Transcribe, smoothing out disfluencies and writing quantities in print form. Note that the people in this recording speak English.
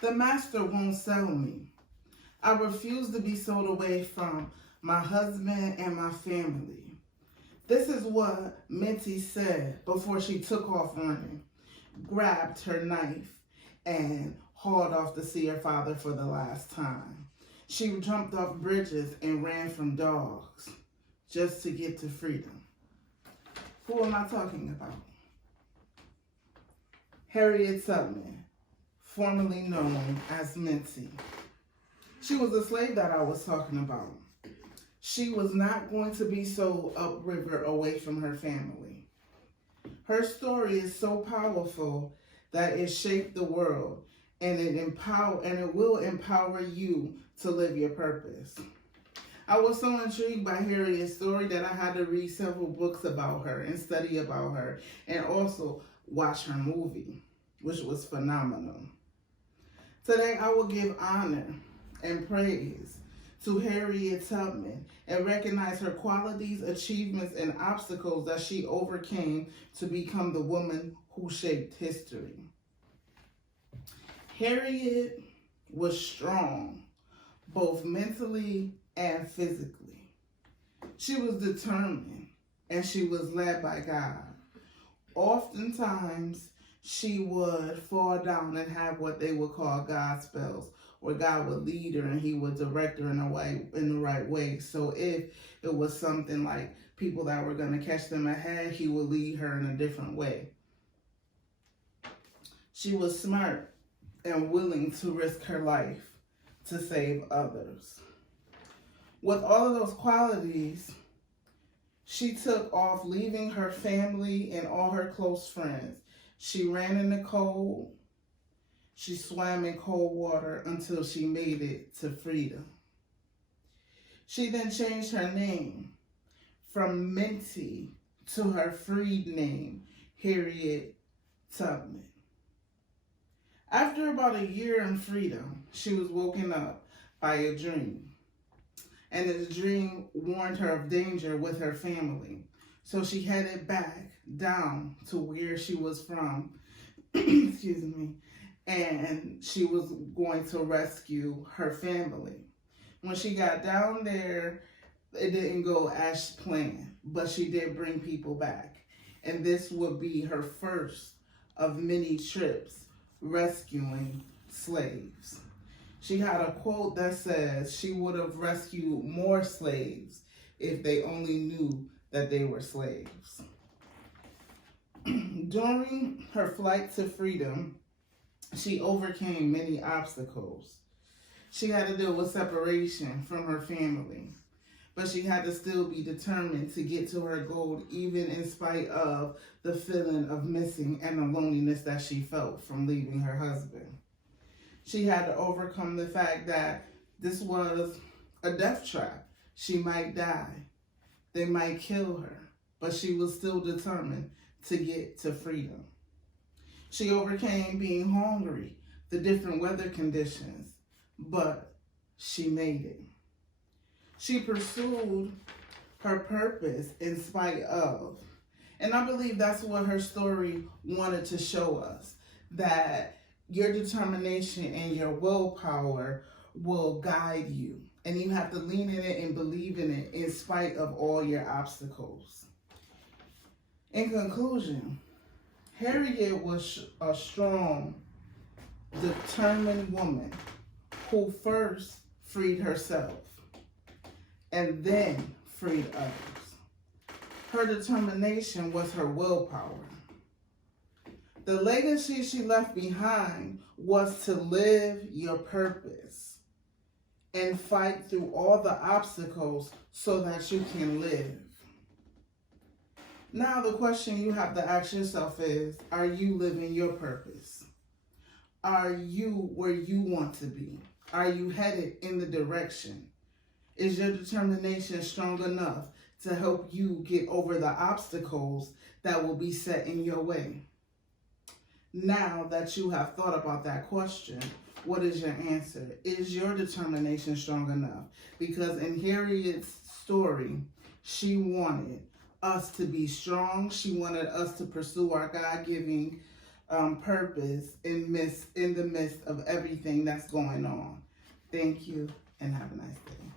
The master won't sell me. I refuse to be sold away from my husband and my family. This is what Minty said before she took off running, grabbed her knife, and hauled off to see her father for the last time. She jumped off bridges and ran from dogs just to get to freedom. Who am I talking about? Harriet Tubman, formerly known as Minty. She was a slave that I was talking about. She was not going to be sold upriver away from her family. Her story is so powerful that it shaped the world, and it will empower you to live your purpose. I was so intrigued by Harriet's story that I had to read several books about her and study about her, and also watch her movie, which was phenomenal. Today I will give honor and praise to Harriet Tubman and recognize her qualities, achievements, and obstacles that she overcame to become the woman who shaped history. Harriet was strong, both mentally and physically. She was determined and she was led by God. Oftentimes, she would fall down and have what they would call God spells, where God would lead her and he would direct her in the right way. So if it was something like people that were going to catch them ahead, he would lead her in a different way. She was smart and willing to risk her life to save others. With all of those qualities, she took off, leaving her family and all her close friends. She ran in the cold. She swam in cold water until she made it to freedom. She then changed her name from Minty to her freed name, Harriet Tubman. After about a year in freedom, she was woken up by a dream. And the dream warned her of danger with her family. So she headed back down to where she was from, excuse me, and she was going to rescue her family. When she got down there, it didn't go as planned, but she did bring people back. And this would be her first of many trips rescuing slaves. She had a quote that says she would have rescued more slaves if they only knew that they were slaves. During her flight to freedom, she overcame many obstacles. She had to deal with separation from her family, but she had to still be determined to get to her goal, even in spite of the feeling of missing and the loneliness that she felt from leaving her husband. She had to overcome the fact that this was a death trap. She might die. They might kill her, but she was still determined to get to freedom. She overcame being hungry, the different weather conditions, but she made it. She pursued her purpose in spite of. And I believe that's what her story wanted to show us, that your determination and your willpower will guide you. And you have to lean in it and believe in it in spite of all your obstacles. In conclusion, Harriet was a strong, determined woman who first freed herself and then freed others. Her determination was her willpower. The legacy she left behind was to live your purpose and fight through all the obstacles so that you can live. Now the question you have to ask yourself is, are you living your purpose? Are you where you want to be? Are you headed in the direction? Is your determination strong enough to help you get over the obstacles that will be set in your way? Now that you have thought about that question, what is your answer? Is your determination strong enough? Because in Harriet's story, she wanted us to be strong. She wanted us to pursue our God-given purpose in the midst of everything that's going on. Thank you and have a nice day.